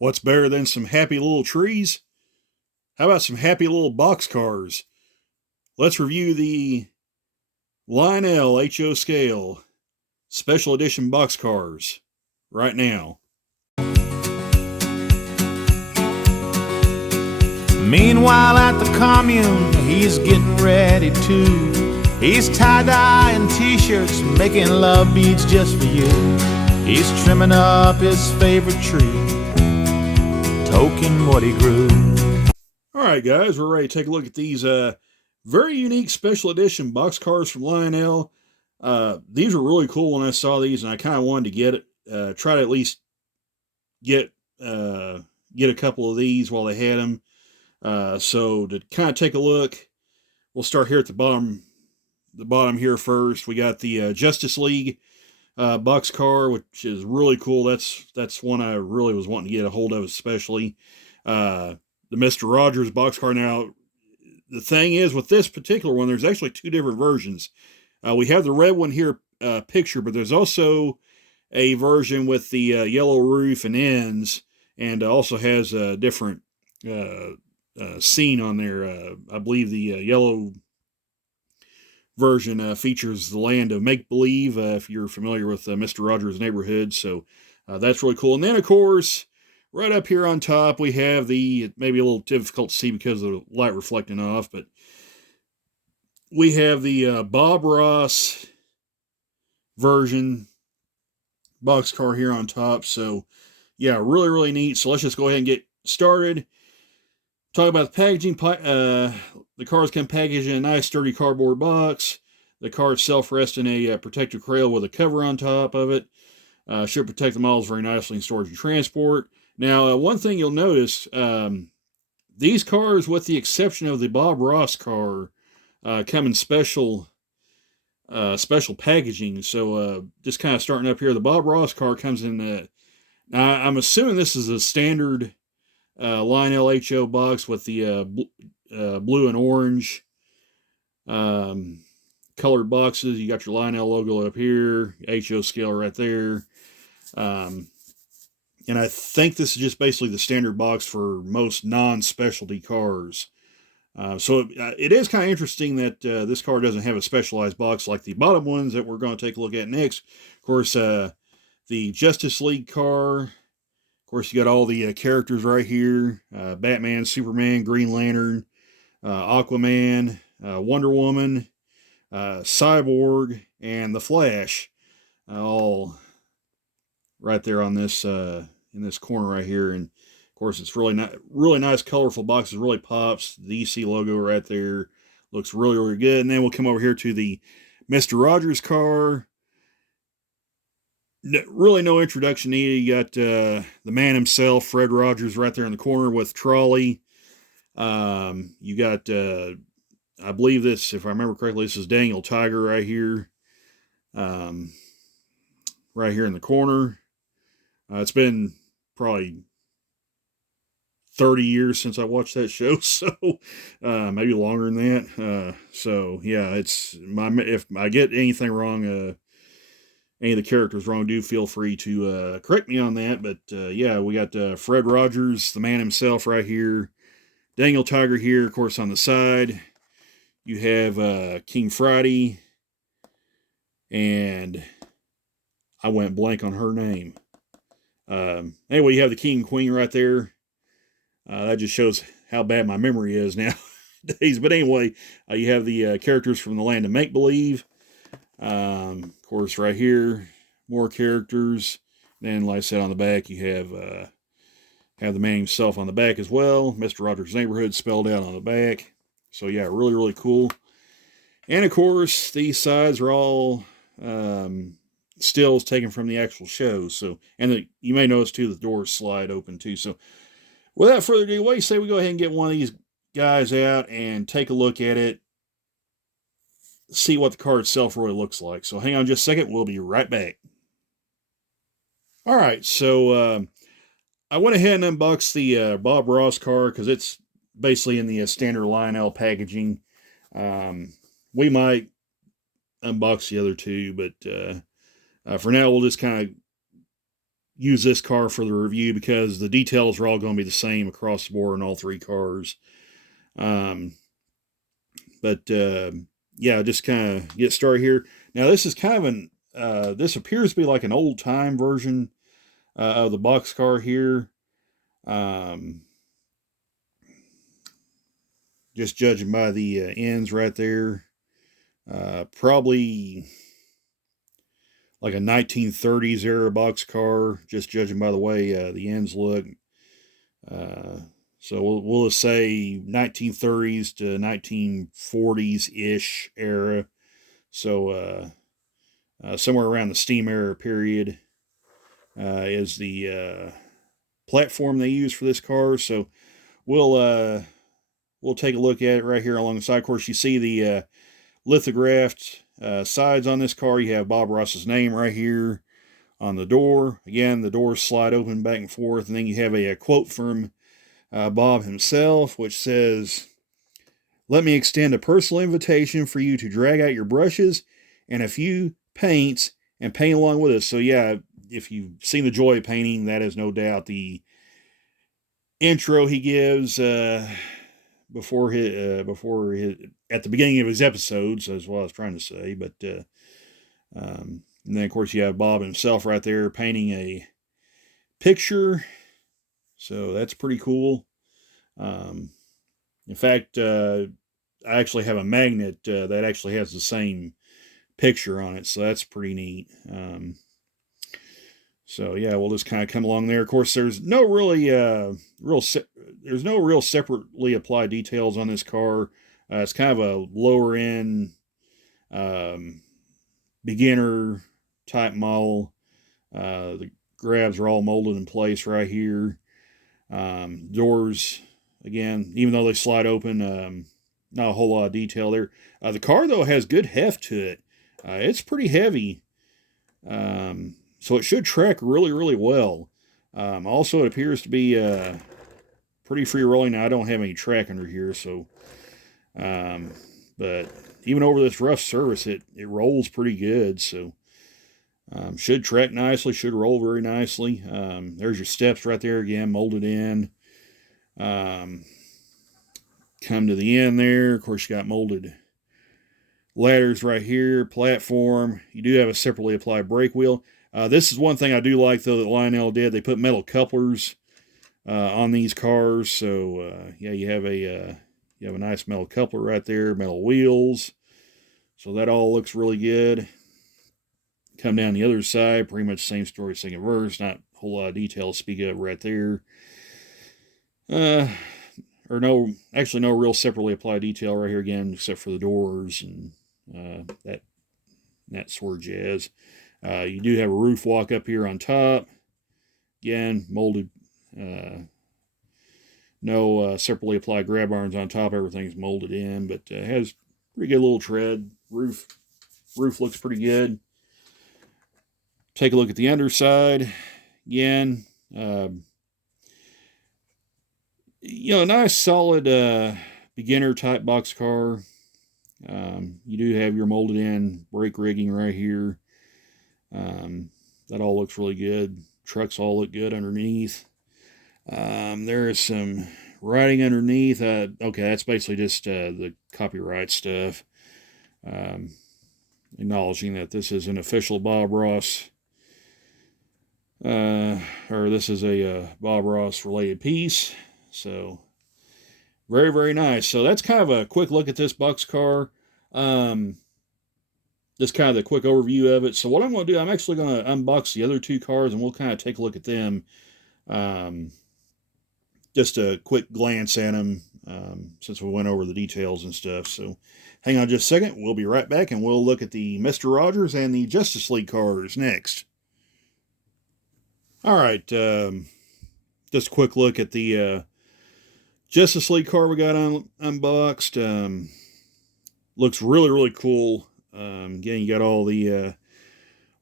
What's better than some happy little trees? How about some happy little boxcars? Let's review the Lionel HO scale special edition boxcars right now. Meanwhile at the commune, he's getting ready too. He's tie-dye and t-shirts, making love beads just for you. He's trimming up his favorite tree, toking what he grew. All right, guys, we're ready to take a look at these very unique special edition boxcars from Lionel. These were really cool when I saw these, and I kind of wanted to get it, try to at least get a couple of these while they had them. So to kind of take a look, we'll start here at the bottom here first. We got the Justice League boxcar, which is really cool. That's one I really was wanting to get a hold of, especially the Mr. Rogers boxcar. Now, the thing is with this particular one, there's actually two different versions. We have the red one here picture, but there's also a version with the yellow roof and ends, and also has a different scene on there. I believe the yellow version features the land of make-believe, if you're familiar with Mr. Rogers' Neighborhood. So that's really cool. And then, of course, right up here on top, we have the, maybe a little difficult to see because of the light reflecting off, but we have the Bob Ross version boxcar here on top. So, yeah, really, really neat. So let's just go ahead and get started. Talk about the packaging. The cards come packaged in a nice, sturdy cardboard box. The card itself rests in a protective cradle with a cover on top of it. Should protect the models very nicely in storage and transport. Now, one thing you'll notice, these cars, with the exception of the Bob Ross car, come in special packaging. So just kind of starting up here, the Bob Ross car comes in. Now, I'm assuming this is a standard Lionel HO box with the blue and orange colored boxes. You got your Lionel logo up here, HO scale right there. And I think this is just basically the standard box for most non-specialty cars. So it is kind of interesting that this car doesn't have a specialized box like the bottom ones that we're going to take a look at next. Of course, the Justice League car. Of course, you got all the characters right here. Batman, Superman, Green Lantern, Aquaman, Wonder Woman, Cyborg, and the Flash. All right there on this in this corner right here. And of course, it's really nice, colorful boxes. Really pops. The DC logo right there looks really, really good. And then we'll come over here to the Mr. Rogers car. Really no introduction needed. You got the man himself, Fred Rogers, right there in the corner with Trolley. You got, I believe this, if I remember correctly, this is Daniel Tiger right here. Right here in the corner. It's been probably 30 years since I watched that show, so maybe longer than that. So yeah, if I get anything wrong, any of the characters wrong, do feel free to correct me on that. But yeah, we got Fred Rogers, the man himself, right here. Daniel Tiger here, of course, on the side. You have King Friday, and I went blank on her name. Anyway, you have the King and Queen right there. That just shows how bad my memory is nowadays. But anyway, you have the characters from the land of make-believe. Of course, right here, more characters. Then, like I said, on the back, you have the man himself on the back as well. Mr. Rogers' Neighborhood spelled out on the back. So, yeah, really, really cool. And, of course, these sides are all stills taken from the actual show. So, and you may notice, too, the doors slide open, too. So, without further ado, what do you say we go ahead and get one of these guys out and take a look at it, see what the car itself really looks like. So hang on just a second. We'll be right back. All right, so I went ahead and unboxed the Bob Ross car because it's basically in the standard Lionel packaging. We might unbox the other two, but for now we'll just kind of use this car for the review because the details are all going to be the same across the board in all three cars. Yeah, just kind of get started here. Now, this is kind of this appears to be like an old time version of the Boxcar here. Just judging by the ends right there. Probably like a 1930s era Boxcar, just judging by the way the ends look. So we'll just say 1930s to 1940s-ish era. So somewhere around the steam era period is the platform they use for this car. So we'll take a look at it right here along the side. Of course, you see the lithographed sides on this car. You have Bob Ross's name right here on the door. Again, the doors slide open back and forth, and then you have a quote from Bob himself, which says, "Let me extend a personal invitation for you to drag out your brushes and a few paints and paint along with us." So yeah, if you've seen the joy of painting, that is no doubt the intro he gives before his at the beginning of his episodes, is what I was trying to say. But and then of course you have Bob himself right there painting a picture. So that's pretty cool. In fact, I actually have a magnet that actually has the same picture on it, so that's pretty neat. So yeah, we'll just kind of come along there. Of course, there's no really there's no real separately applied details on this car. It's kind of a lower end beginner type model. The grabs are all molded in place right here. Doors, again, even though they slide open, not a whole lot of detail there. The car, though, has good heft to it. It's pretty heavy, so it should track really, really well. Also, it appears to be pretty free rolling. Now, I don't have any track under here, so, but even over this rough surface, it rolls pretty good, so should track nicely, should roll very nicely. There's your steps right there again, molded in. Come to the end there. Of course, you got molded ladders right here, platform. You do have a separately applied brake wheel. This is one thing I do like, though, that Lionel did. They put metal couplers on these cars. So, yeah, you have a nice metal coupler right there, metal wheels. So that all looks really good. Come down the other side, pretty much same story, second verse. Not a whole lot of detail to speak of right there. No real separately applied detail right here again, except for the doors and that sort of jazz. You do have a roof walk up here on top. Again, molded. No separately applied grab irons on top. Everything's molded in, but has pretty good little tread. Roof looks pretty good. Take a look at the underside. Again, nice solid beginner type boxcar. You do have your molded in brake rigging right here. That all looks really good. Trucks all look good underneath. There is some writing underneath. Okay, that's basically just the copyright stuff. Acknowledging that this is an official Bob Ross, or this is a Bob Ross related piece. So very, very nice. So that's kind of a quick look at this Boxcar. Just kind of the quick overview of it. So what I'm going to do, I'm actually going to unbox the other two cars, and we'll kind of take a look at them. Just a quick glance at them, since we went over the details and stuff. So hang on just a second. We'll be right back, and we'll look at the Mr. Rogers and the Justice League cars next. All right. Just a quick look at the Justice League car we got unboxed. Looks really, really cool. Again, you got all the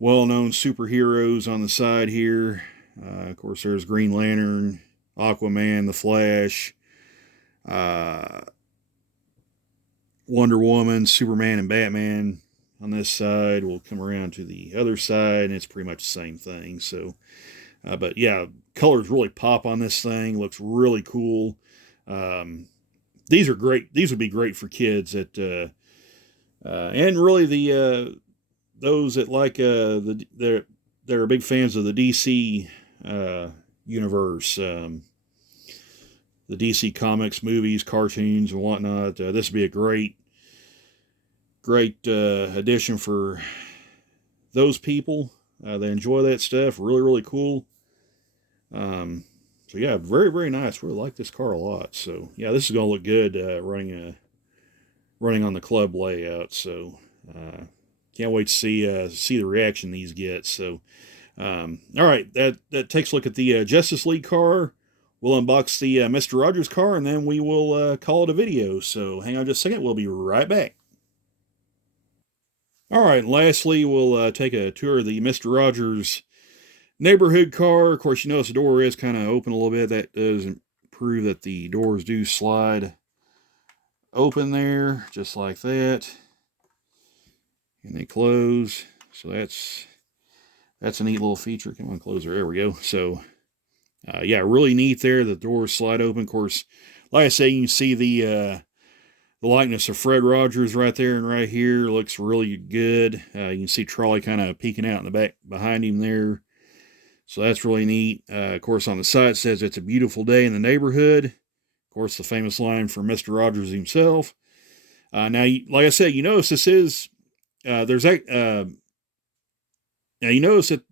well-known superheroes on the side here. Of course, there's Green Lantern, Aquaman, The Flash, Wonder Woman, Superman, and Batman on this side. We'll come around to the other side, and it's pretty much the same thing. So But yeah, colors really pop on this thing. Looks really cool. These are great. These would be great for kids and really those that like they're big fans of the DC universe, the DC comics, movies, cartoons, and whatnot. This would be a great addition for those people. They enjoy that stuff. Really cool. So yeah, very nice. Really like this car a lot. So yeah, this is gonna look good running on the club layout. So can't wait to see the reaction these get. So all right, that takes a look at the Justice League car. We'll unbox the Mr. Rogers car, and then we will call it a video. So hang on just a second. We'll be right back. All right, and lastly, we'll take a tour of the Mr. Rogers neighborhood car. Of course, you notice the door is kind of open a little bit. That does prove that the doors do slide open there, just like that. And they close. So that's a neat little feature. Come on, closer. There we go. So, yeah, really neat there. The doors slide open. Of course, like I say, you can see the likeness of Fred Rogers right there and right here. Looks really good. You can see Trolley kind of peeking out in the back behind him there. So that's really neat. Of course, on the side it says it's a beautiful day in the neighborhood. Of course, the famous line from Mr. Rogers himself. Now, like I said, you notice this is, there's a, now you notice that,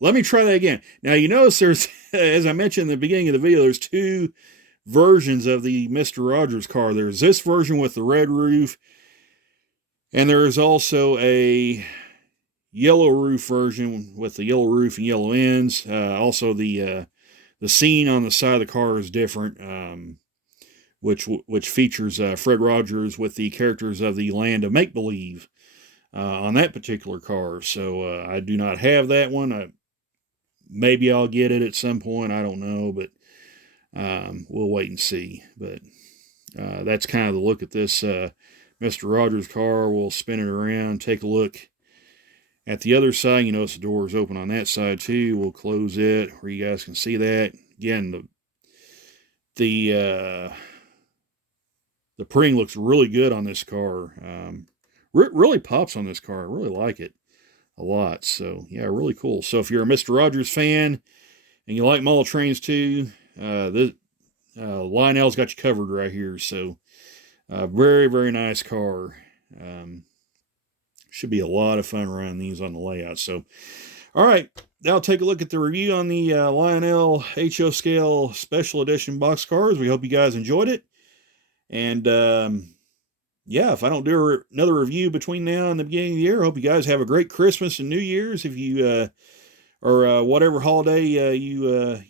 let me try that again. Now you notice there's, as I mentioned in the beginning of the video, there's two versions of the Mr. Rogers car. There's this version with the red roof, and there is also a yellow roof version with the yellow roof and yellow ends. Also, the scene on the side of the car is different, which features Fred Rogers with the characters of the Land of Make Believe on that particular car. So I do not have that one. Maybe I'll get it at some point. I don't know, but we'll wait and see. But that's kind of the look at this Mr. Rogers car. We'll spin it around, take a look at the other side. You notice the door is open on that side too. We'll close it where you guys can see that. Again, the printing looks really good on this car. Really pops on this car. I really like it a lot. So yeah, really cool. So if you're a Mr. Rogers fan and you like model trains too, Lionel's got you covered right here. So very nice car. Should be a lot of fun running these on the layout. So, all right, now take a look at the review on the Lionel HO Scale Special Edition Boxcars. We hope you guys enjoyed it. And, yeah, if I don't do another review between now and the beginning of the year, I hope you guys have a great Christmas and New Year's. If you, or whatever holiday you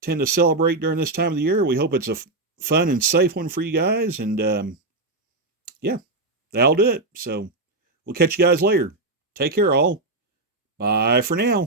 tend to celebrate during this time of the year, we hope it's a fun and safe one for you guys. And, yeah, that'll do it. So, we'll catch you guys later. Take care, all. Bye for now.